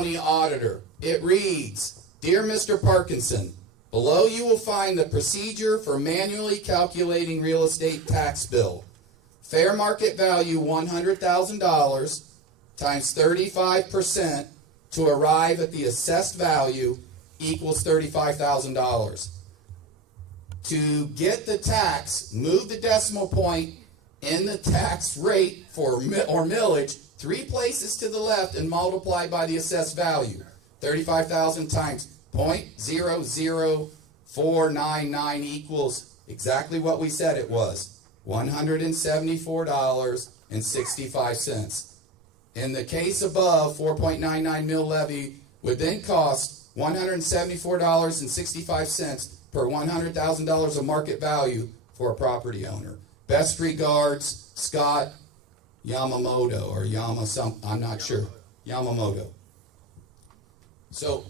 County Auditor. It reads, Dear Mr. Parkinson, below you will find the procedure for manually calculating real estate tax bill. Fair market value $100,000 times 35% to arrive at the assessed value equals $35,000. To get the tax, move the decimal point in the tax rate or millage 3 places to the left and multiply by the assessed value. 35,000 times 0.00499 equals exactly what we said it was, $174.65. In the case above, 4.99 mil levy would then cost $174.65 per $100,000 of market value for a property owner. Best regards, Scott Yamamoto, or I'm not sure. Yamamoto. So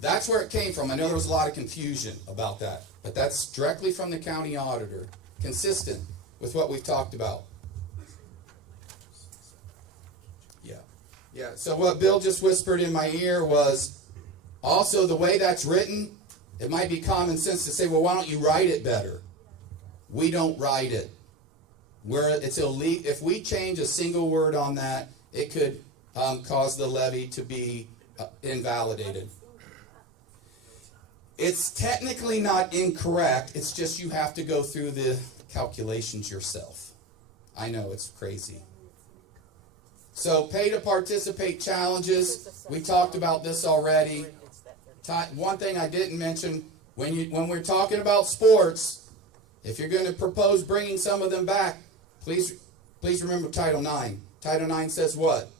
that's where it came from. I know there was a lot of confusion about that, but that's directly from the county auditor, consistent with what we've talked about. Yeah, so what Bill just whispered in my ear was also the way that's written, it might be common sense to say, well, why don't you write it better? We don't write it. It's illegal. If we change a single word on that, it could cause the levy to be invalidated. It's technically not incorrect. It's just you have to go through the calculations yourself. I know, it's crazy. So pay to participate challenges, we talked about this already. One thing I didn't mention, when we're talking about sports, if you're going to propose bringing some of them back, please remember Title IX. Title IX says what?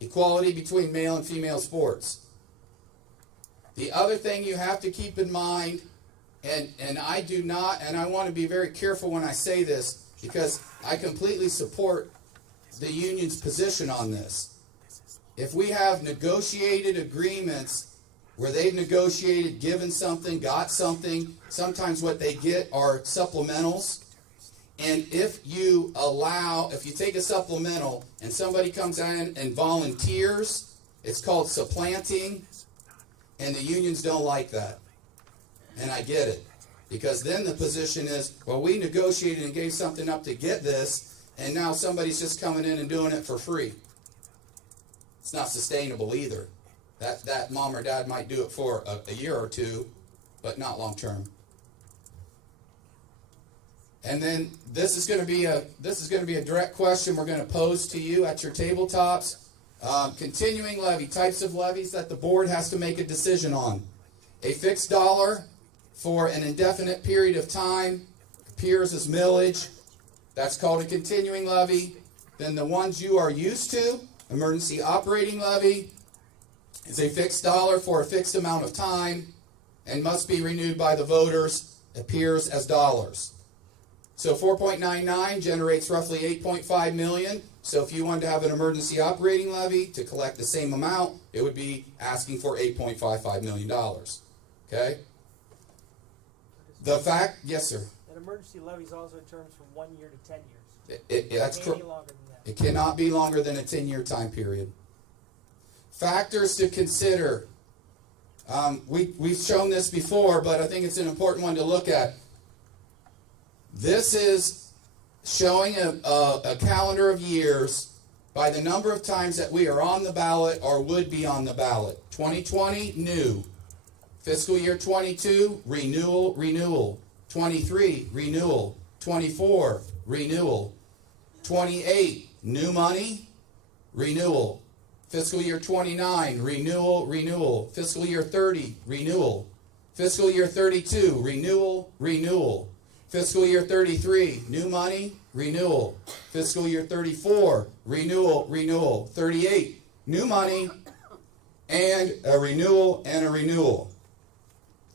Equality between male and female sports. The other thing you have to keep in mind, and I do not, and I want to be very careful when I say this, because I completely support the union's position on this. If we have negotiated agreements where they've negotiated, given something, got something, sometimes what they get are supplementals. And if you take a supplemental and somebody comes in and volunteers, it's called supplanting, and the unions don't like that. And I get it. Because then the position is, well, we negotiated and gave something up to get this, and now somebody's just coming in and doing it for free. It's not sustainable either. That mom or dad might do it for a year or two, but not long term. And then this is going to be a direct question we're going to pose to you at your tabletops. Continuing levy, types of levies that the board has to make a decision on. A fixed dollar for an indefinite period of time appears as millage. That's called a continuing levy. Then the ones you are used to, emergency operating levy, is a fixed dollar for a fixed amount of time and must be renewed by the voters, appears as dollars. So 4.99 generates roughly 8.5 million. So if you wanted to have an emergency operating levy to collect the same amount, it would be asking for $8.55 million. Okay? The fact, yes, sir. An emergency levy is also in terms from 1 year to 10 years. That's correct. It cannot be longer than a 10-year time period. Factors to consider. We've shown this before, but I think it's an important one to look at. This is showing a calendar of years by the number of times that we are on the ballot or would be on the ballot. 2020, new. Fiscal year 22, renewal. 23, renewal. 24, renewal. 28, new money, renewal. Fiscal year 29, renewal. Fiscal year 30, renewal. Fiscal year 32, renewal. Fiscal year 33, new money, renewal. Fiscal year 34, renewal. 38, new money, and a renewal.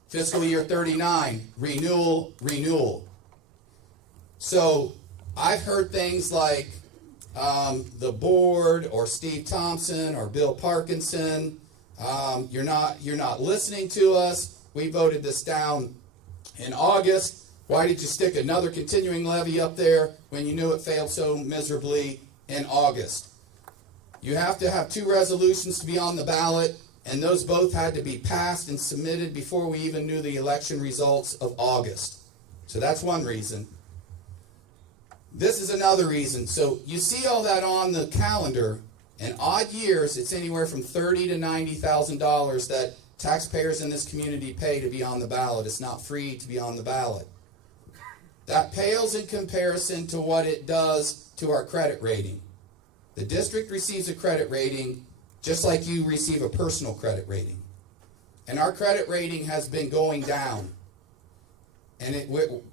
Fiscal year 39, renewal. So I've heard things like the board or Steve Thompson or Bill Parkinson, you're not listening to us. We voted this down in August. Why did you stick another continuing levy up there when you knew it failed so miserably in August? You have to have 2 resolutions to be on the ballot, and those both had to be passed and submitted before we even knew the election results of August. So that's one reason. This is another reason. So you see all that on the calendar. In odd years, it's anywhere from $30,000 to $90,000 that taxpayers in this community pay to be on the ballot. It's not free to be on the ballot. That pales in comparison to what it does to our credit rating. The district receives a credit rating just like you receive a personal credit rating. And our credit rating has been going down. And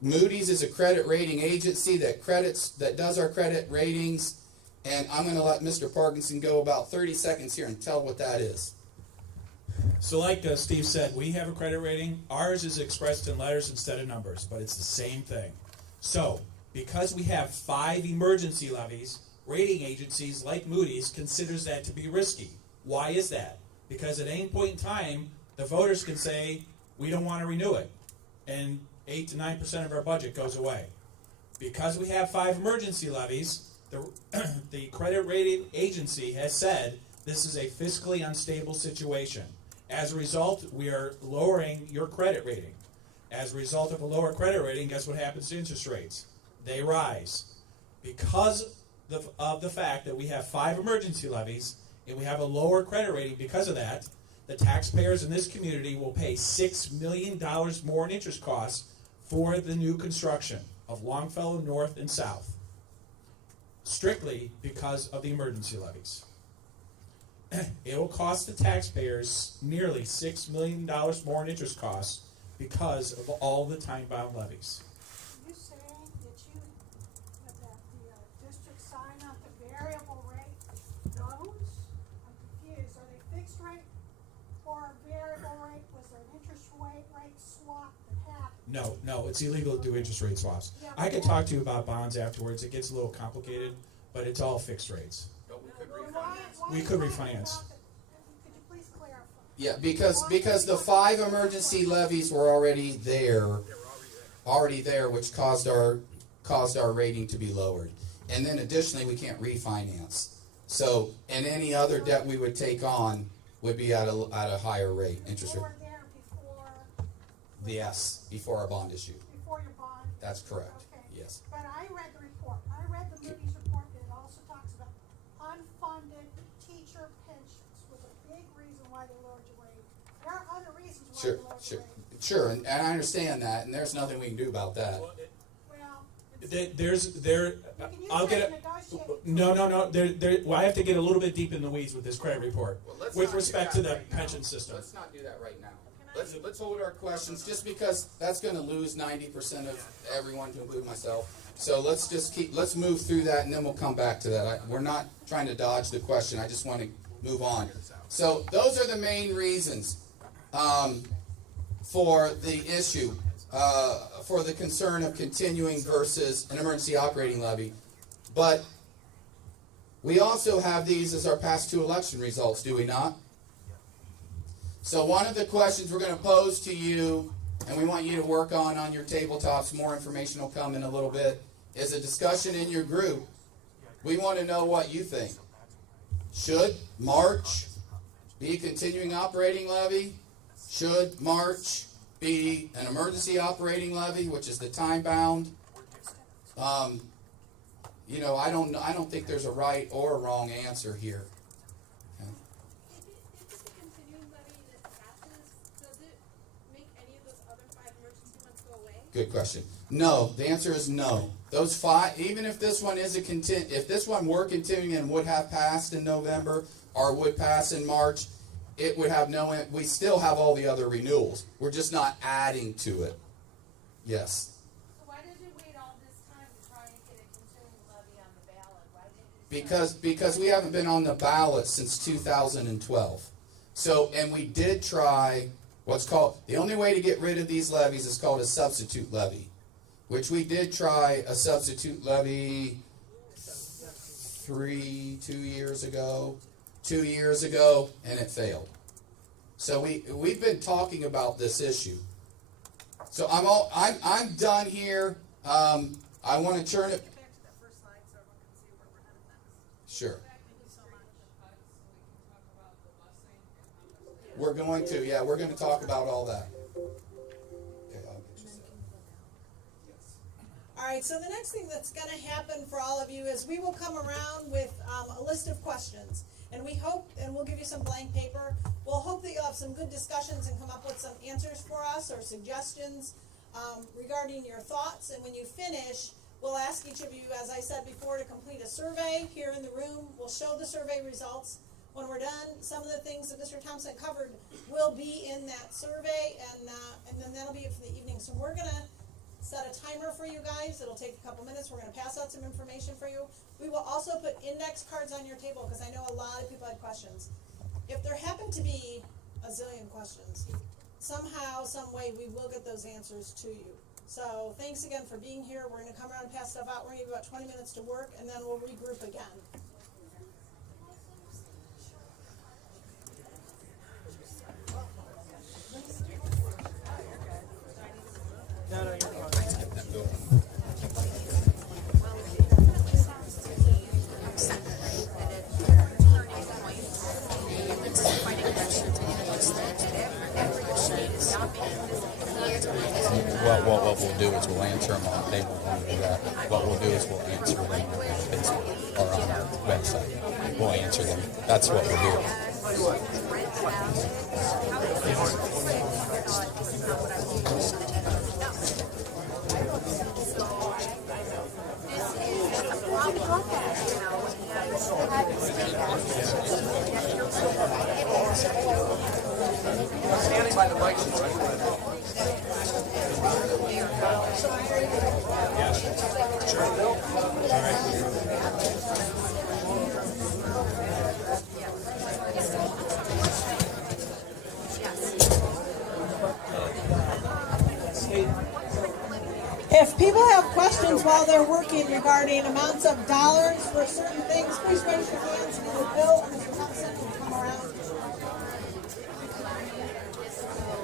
Moody's is a credit rating agency that does our credit ratings. And I'm going to let Mr. Parkinson go about 30 seconds here and tell what that is. So like Steve said, we have a credit rating. Ours is expressed in letters instead of numbers, but it's the same thing. So because we have 5 emergency levies, rating agencies like Moody's considers that to be risky. Why is that? Because at any point in time, the voters can say, we don't want to renew it. And 8 to 9% of our budget goes away. Because we have 5 emergency levies, the credit rating agency has said this is a fiscally unstable situation. As a result, we are lowering your credit rating. As a result of a lower credit rating, guess what happens to interest rates? They rise. Because of the fact that we have 5 emergency levies and we have a lower credit rating because of that, the taxpayers in this community will pay $6 million more in interest costs for the new construction of Longfellow North and South, strictly because of the emergency levies. It will cost the taxpayers nearly $6 million more in interest costs because of all the time-bound levies. Are you saying that the district sign up the variable rate loans? I'm confused. Are they fixed rate or variable rate? Was there an interest rate swap that happened? No, it's illegal to do interest rate swaps. Yeah, I could talk to you about bonds afterwards. It gets a little complicated, but it's all fixed rates. We could refinance. Could you please clarify? Yeah, because the 5 emergency levies were already there, which caused our rating to be lowered. And then additionally, we can't refinance. So, and any other debt we would take on would be at a higher rate, interest rate. Yes, before our bond issue. Before your bond? That's correct. Okay. Yes. But I read the report. I read the Moody's report, and it also talks about unfunded teacher pensions was a big reason why they lowered your rate. There are other reasons why they lowered your rate. Sure, and I understand that, and there's nothing we can do about that. Well, I'll get it. No. Well, I have to get a little bit deep in the weeds with this credit report with respect to the pension system. Let's not do that right now. Let's hold our questions, just because that's going to lose 90% of everyone, to include myself. So let's move through that, and then we'll come back to that. We're not trying to dodge the question. I just want to move on. So those are the main reasons for the issue, for the concern of continuing versus an emergency operating levy. But we also have these as our past 2 election results, do we not? So one of the questions we're going to pose to you, and we want you to work on your tabletops, more information will come in a little bit, is a discussion in your group. We want to know what you think. Should March be a continuing operating levy? Should March be an emergency operating levy, which is the time-bound? I don't think there's a right or a wrong answer here. Good question. No, the answer is no. Those 5, even if this one is if this one were continuing and would have passed in November or would pass in March, it would have we still have all the other renewals. We're just not adding to it. Yes. So why did you wait all this time to try and get a continuing levy on the ballot? Why didn't you Because we haven't been on the ballot since 2012. So, and we did try the only way to get rid of these levies is called a substitute levy, which we did try a substitute levy 2 years ago, and it failed. So we've been talking about this issue. So I'm done here. I want to turn it. get back to that first slide so everyone can see where we're headed next? Sure. Thank you so much. We're going to talk about all that. Okay, I'll get you set. All right, so the next thing that's going to happen for all of you is we will come around with a list of questions. And we hope, and we'll give you some blank paper, we'll hope that you'll have some good discussions and come up with some answers for us or suggestions regarding your thoughts. And when you finish, we'll ask each of you, as I said before, to complete a survey here in the room. We'll show the survey results. When we're done, some of the things that Mr. Thompson covered will be in that survey, and then that'll be it for the evening. So we're going to set a timer for you guys. It'll take a couple minutes. We're going to pass out some information for you. We will also put index cards on your table because I know a lot of people had questions. If there happen to be a zillion questions, somehow, some way, we will get those answers to you. So thanks again for being here. We're going to come around and pass stuff out. We're going to give you about 20 minutes to work, and then we'll regroup again. No, you're fine. What we'll do is we'll answer them on paper when we do that. What we'll do is we'll answer them on Facebook or on our website. We'll answer them. That's what we'll do. Standing by the mic. If people have questions while they're working regarding amounts of dollars for certain things, please raise your hands and either Bill or Mr. Thompson will come around.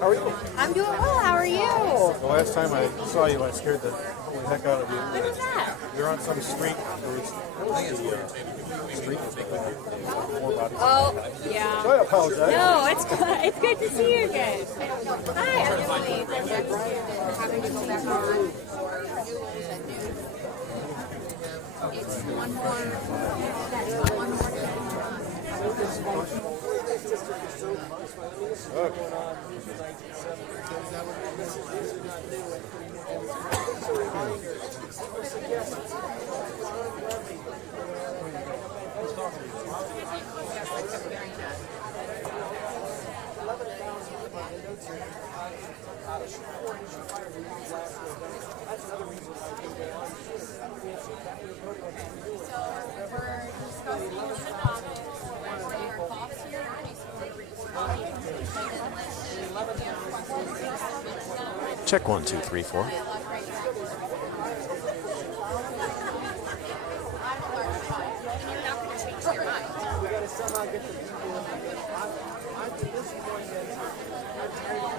How are you? I'm doing well. How are you? The last time I saw you, I scared the holy heck out of you. What was that? You're on some street. There was the street. More about it. Oh, yeah. So I apologize. No, it's good. It's good to see you again. Hi, I'm Emily. Having to go back on for renewals and new. It's one more. Check 1, 2, 3, 4.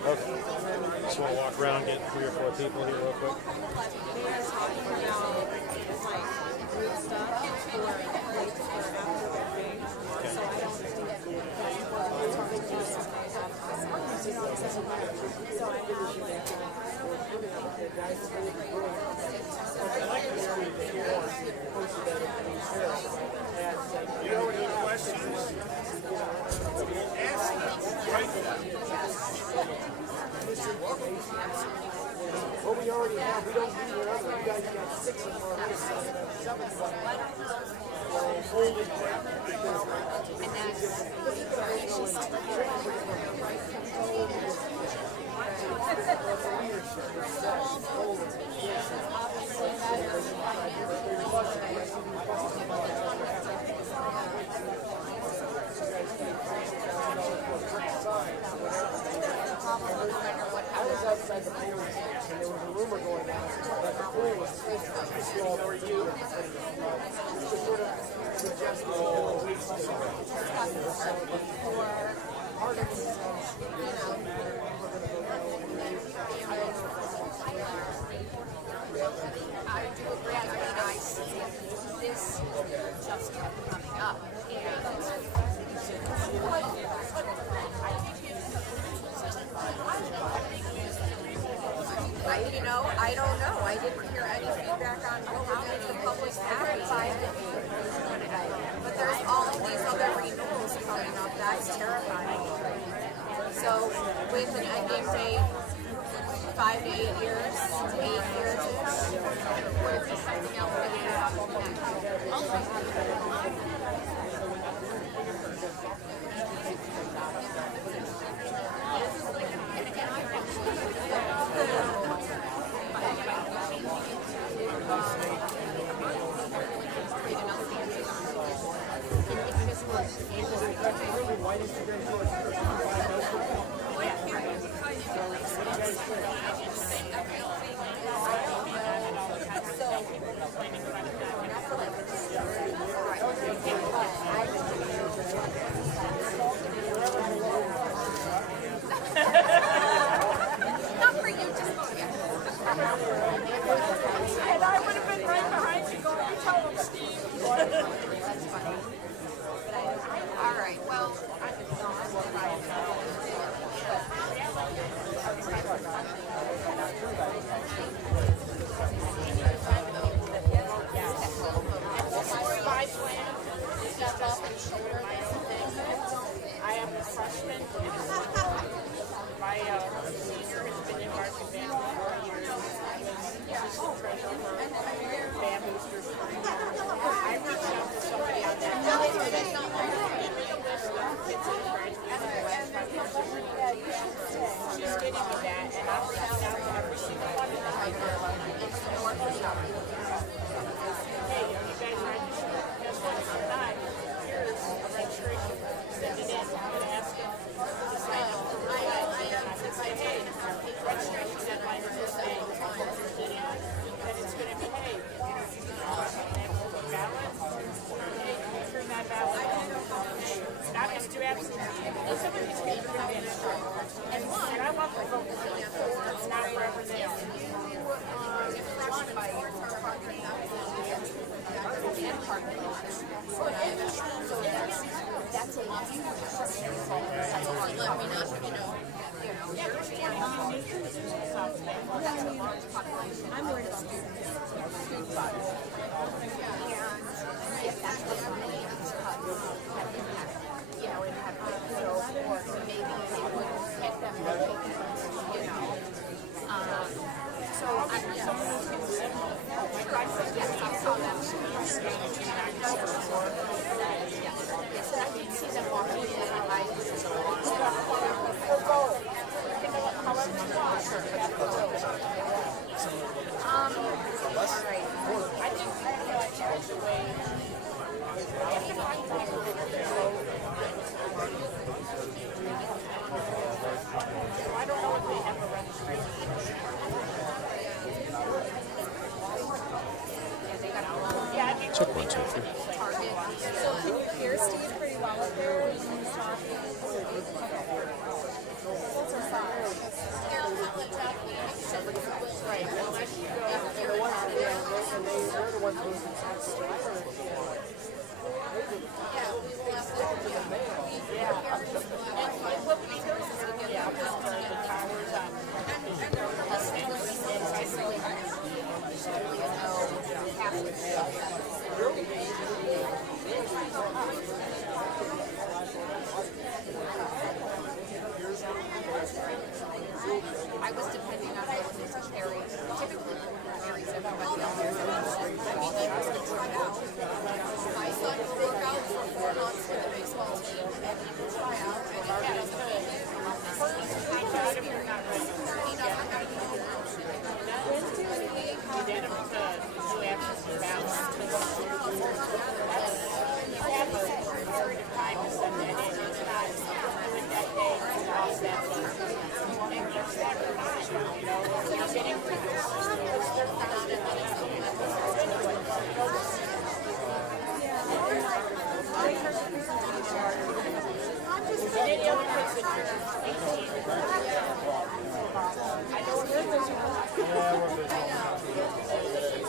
Okay. Just want to walk around and get 3 or 4 people here real quick. You know any questions? Ask them. What we already have, we don't need another. You guys got 6 of our list, 7 of I was outside the pool, and there was a rumor going on that the pool was small for you to sort of suggest that a week part of it I do agree. I mean, I see this just kept coming up. And I think It's terrifying. So with an end game date, 5 to 8 years, 8 years, what if there's something else that can happen Not for you, just for you. And I would have been right behind you going, you tell them, Steve. That's funny. All right, well, My plan is step up and shoulder my own thing. I am a freshman. My senior has been in marching band for 4 years. I was assistant treasurer for band boosters. I reached out to somebody on that. Give me a list of kids that graduated the last 5 years. She's getting me that, and I'm reaching out to every single one of them. Hey, you guys registered? Guess what? If you're not, here's a registration. Send it in. I'm going to ask them to sign up for the flag. I say, hey, registration deadline is this day. If you're interested in it, then it's going to be, hey, you know, you can ballot. Hey, turn that ballot in. Not going to do absolutely. Some of these kids are going to be in struggle. And I want the vote for not wherever they are. I'm worried about student body. And if that's what we need to cut, you know, and have or maybe they would get them you know. So I some of those things yes, I saw that. Yes, I can see them walking in and I right. I think that's the way. I don't know if they have a registration. Check 1, 2, 3. So can you hear Steve pretty well up there? He's talking. Right, unless you go. And they're the ones who I was depending on my secretary. Typically, marries everybody else. I mean, they was going to try out. My son will work out for 4 months for the baseball team, and he will try out. And yeah, it's good. Find out if you're not ready. You did them to do absentee ballots. You have a period of time to send that in. It's not doing that day off that week. And it's that time, you know, you're getting any other kids that you're 18. I know we're busy. Yeah, we're busy.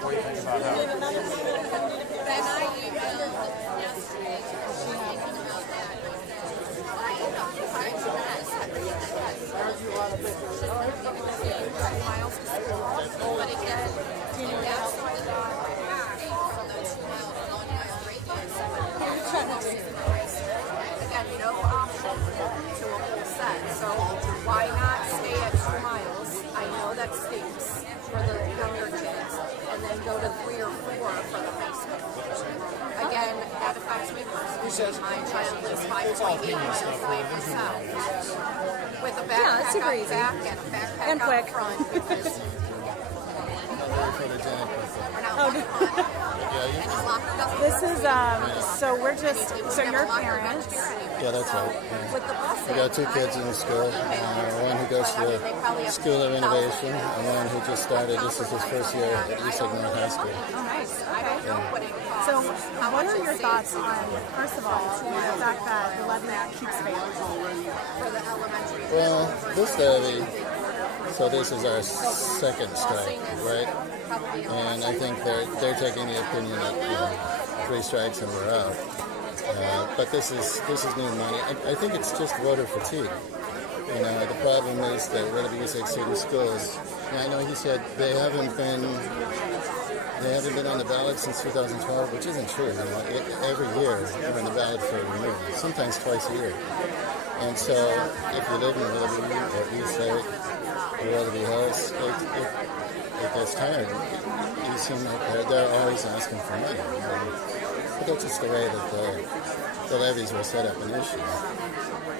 What do you think about that? Then I emailed yesterday, thinking about that. I don't know if I should ask. There's a lot of business. says my child is 5.8 minutes away from town. With a backpack Yeah, it's super on easy. back and a backpack And on quick. front. Because we're not locked on. And locked doesn't This is, so we're just, so your parents, yeah, that's right. Yeah. with the bus. We got two kids in the school. One who goes to the School of Innovation, and one who just started. This is his first year at Eastlake North High School. oh nice, I don't know what it costs. so what are your thoughts on, first of all, the fact that the levy keeps failing? For the elementary. Well, this levy, so this is our second strike, right? And I think they're taking the opinion that 3 strikes and we're out. But this is new money. I think it's just voter fatigue. You know, the problem is that Willoughby-Eastlake City Schools. Now, I know he said they haven't been on the ballot since 2012, which isn't true. You know, every year they're on the ballot for a renewal, sometimes twice a year. And so, if you live in Willoughby or Eastlake or Willoughby Hills, it gets tired. You seem like they're always asking for money. You know? But that's just the way that the levies were set up initially.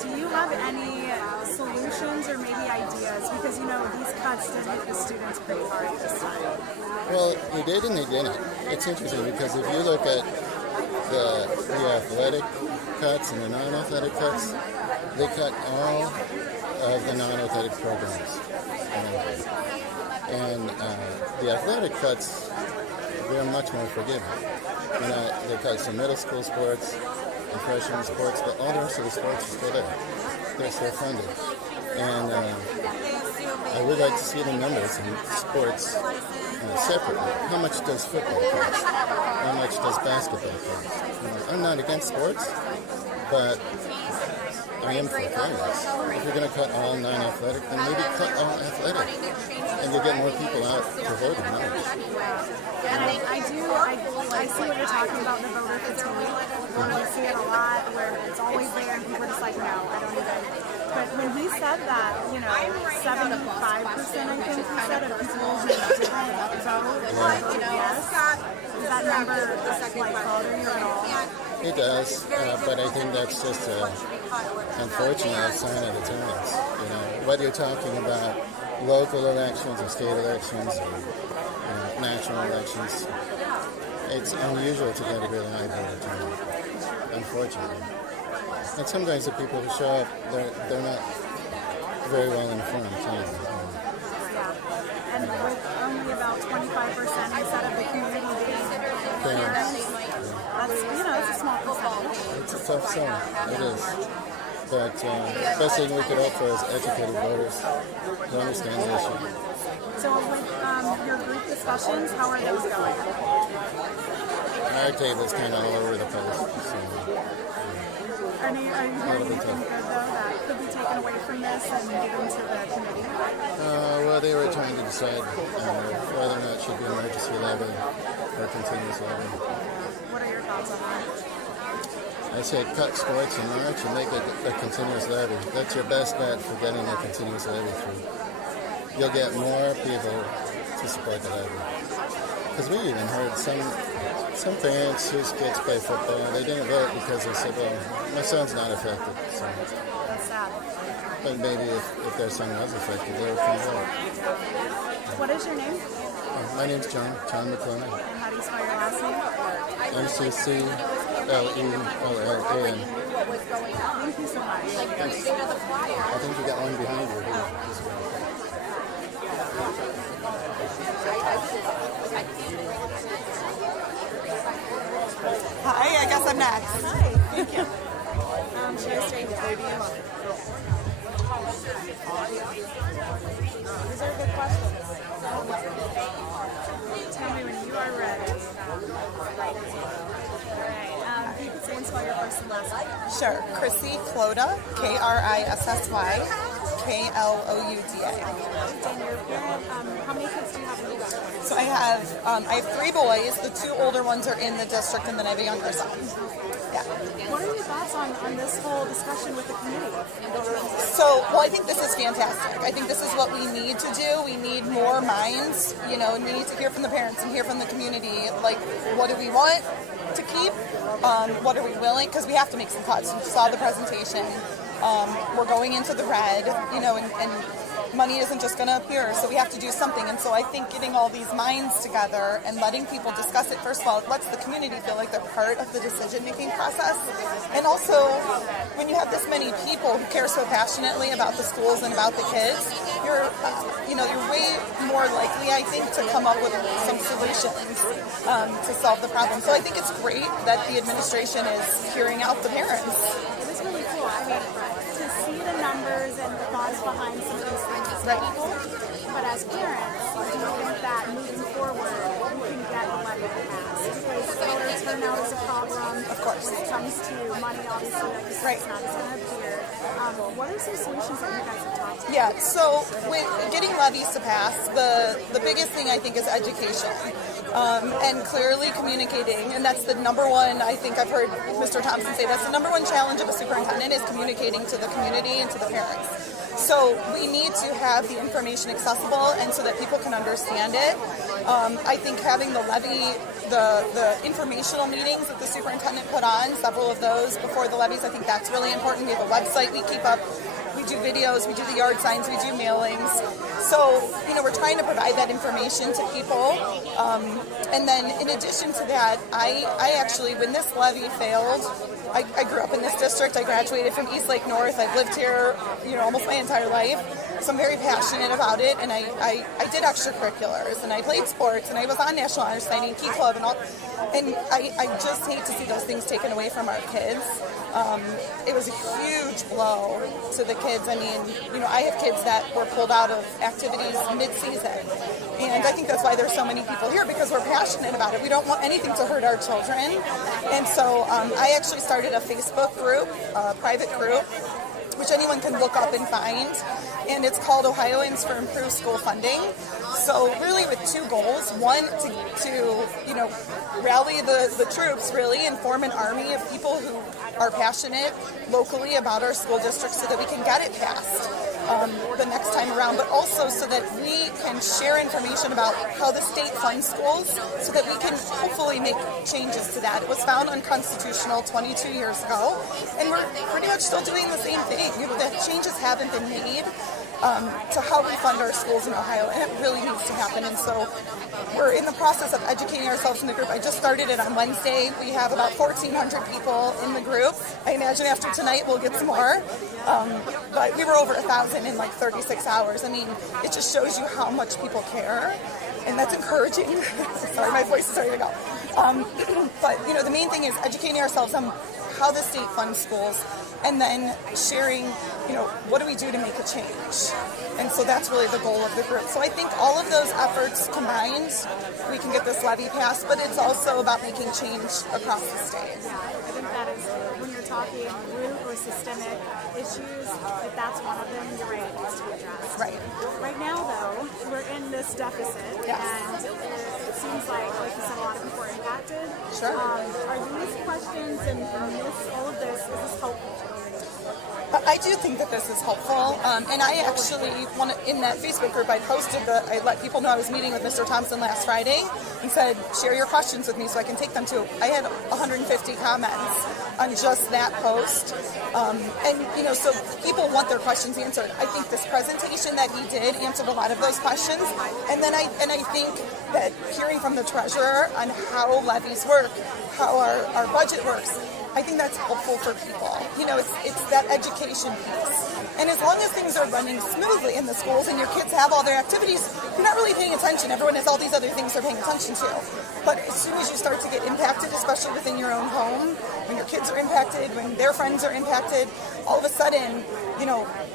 Do you have any solutions or maybe ideas? Because, you know, these cuts did hit the students pretty hard this time. Well, they did and they didn't. It's interesting because if you look at the athletic cuts and the non-athletic cuts, they cut all of the non-athletic programs. And the athletic cuts, they're much more forgiving. You know, they cut some middle school sports and freshman sports, but all the rest of the sports are still there. They're still funded. And I would like to see the numbers in sports separately. How much does football cost? How much does basketball cost? You know, I'm not against sports, but I am for fairness. If you're going to cut all non-athletic, then maybe cut all athletic. And you get more people out to vote in those. And I see what you're talking about, the voter fatigue. We see it a lot where it's always there and people are just like, no, I don't even. But when he said that, you know, 75%, I think he said, of people who didn't vote, yes. Does that number like bother you at all? It does, but I think that's just an unfortunate sign of the times. You know, whether you're talking about local elections or state elections or national elections, it's unusual to get a really high voter turnout, unfortunately. And sometimes the people who show up, they're not very well informed. And with only about 25% instead of the community being parents, that's, you know, it's a small percentage. It's a tough sell. It is. But the best thing we could hope for is educated voters who understand the issue. So with your group discussions, how are those going? Our table's kind of all over the place. So, Are you hearing anything good, though, that could be taken away from this and given to the committee? well, they were trying to decide whether or not it should be emergency levy or continuous levy. What are your thoughts on that? I say cut sports in March and make it a continuous levy. That's your best bet for getting a continuous levy through. You'll get more people to support the levy. Because we even heard some parents whose kids play football, they didn't vote because they said, well, my son's not affected. So. That's sad. But maybe if their son was affected, they would come vote. What is your name? My name's John McClellan. And how do you spell your last name? McClellan. Thank you so much. I think you got one behind you here as well. Hi, I guess I'm next. Hi. Thank you. Should I stay with you? These are good questions. Tell me when you are ready. Alright, if you could say and spell your first and last name. Sure. Chrissy Cloda, Krissy Klouda. And your parent, how many kids do you have in your district? So I have 3 boys. The 2 older ones are in the district, and then I have a younger son. Yeah. What are your thoughts on this whole discussion with the committee? So, well, I think this is fantastic. I think this is what we need to do. We need more minds. You know, we need to hear from the parents and hear from the community. Like, what do we want? to keep? What are we willing? Because we have to make some cuts. You saw the presentation. We're going into the red, and money isn't just going to appear, so we have to do something. And so I think getting all these minds together and letting people discuss it, first of all, it lets the community feel like they're part of the decision-making process. And also, when you have this many people who care so passionately about the schools and about the kids, you're way more likely, I think, to come up with some solutions to solve the problem. So I think it's great that the administration is hearing out the parents. It was really cool. I mean, to see the numbers and the thoughts behind some of these things is Right. cool. But as parents, do you think that moving forward, we can get the levy passed? Because voter turnout is a problem. Of course. When it comes to money, obviously, like you said, Right. it's not going to appear. What are some solutions that you guys have talked about? Yeah, so with getting levies to pass, the biggest thing I think is education. And clearly communicating, and that's the number one, I think I've heard Mr. Thompson say, that's the number one challenge of a superintendent is communicating to the community and to the parents. So we need to have the information accessible and so that people can understand it. I think having the levy, the informational meetings that the superintendent put on, several of those before the levies, I think that's really important. We have a website we keep up. We do videos, we do the yard signs, we do mailings. So, we're trying to provide that information to people. And then in addition to that, I actually, when this levy failed, I grew up in this district. I graduated from Eastlake North. I've lived here, almost my entire life. So I'm very passionate about it. And I did extracurriculars, and I played sports, and I was on National Honor Society and Key Club and all. And I just hate to see those things taken away from our kids. It was a huge blow to the kids. I mean, I have kids that were pulled out of activities mid-season. And I think that's why there's so many people here, because we're passionate about it. We don't want anything to hurt our children. And so I actually started a Facebook group, a private group, which anyone can look up and find. And it's called Ohioans for Improved School Funding. So really with two goals. One, to rally the troops, really, and form an army of people who are passionate locally about our school district so that we can get it passed the next time around, but also so that we can share information about how the state funds schools so that we can hopefully make changes to that. It was found unconstitutional 22 years ago, and we're pretty much still doing the same thing. The changes haven't been made to how we fund our schools in Ohio, and it really needs to happen. And so we're in the process of educating ourselves in the group. I just started it on Wednesday. We have about 1,400 people in the group. I imagine after tonight we'll get some more. But we were over 1,000 in like 36 hours. I mean, it just shows you how much people care, and that's encouraging. Sorry, my voice is starting to go. But the main thing is educating ourselves on how the state funds schools, and then sharing, what do we do to make a change? And so that's really the goal of the group. So I think all of those efforts combined, we can get this levy passed, but it's also about making change across the state. Yeah, I think that is, when you're talking root or systemic issues, if that's one of them, you're right, it needs to be addressed. Right. Right now, though, we're in this deficit, Yes. and it seems like you said, a lot of people are impacted. Sure. Are these questions and all of this, is this helpful? I do think that this is helpful, and I actually in that Facebook group I I let people know I was meeting with Mr. Thompson last Friday and said, share your questions with me so I can take them to. I had 150 comments on just that post, and so people want their questions answered. I think this presentation that he did answered a lot of those questions, and then I think that hearing from the treasurer on how levies work, how our budget works, I think that's helpful for people. It's that education piece. And as long as things are running smoothly in the schools and your kids have all their activities, you're not really paying attention. Everyone has all these other things they're paying attention to. But as soon as you start to get impacted, especially within your own home, when your kids are impacted, when their friends are impacted, all of a sudden,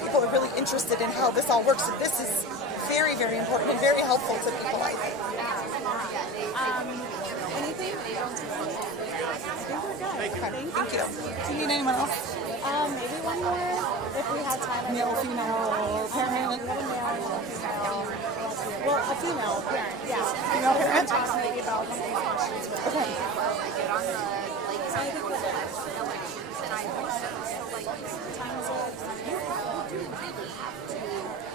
people are really interested in how this all works. So this is very, very important and very helpful to people, I think. Anything? I think we're good. Thank you. Do you need anyone else? Maybe one more, if we had time. Male, female, parent? We have a male and a female. Well, a female parent, yeah. Female parent? Maybe about one of these questions. Okay. So I think we're good.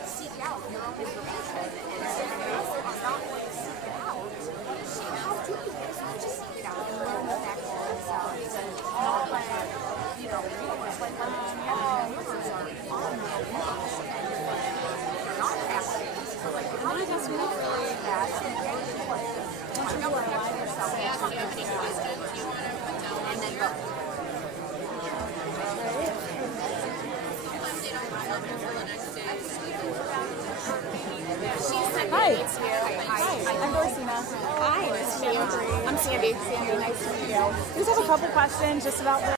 Seek out your own information, and if you are not going to seek it out, how do you just seek it out and learn the facts? Hi. meet you. Hi, I'm Dorsina. Hi, nice to meet you. I'm Sandy. Sandy, nice to meet you. We just have a couple questions just about the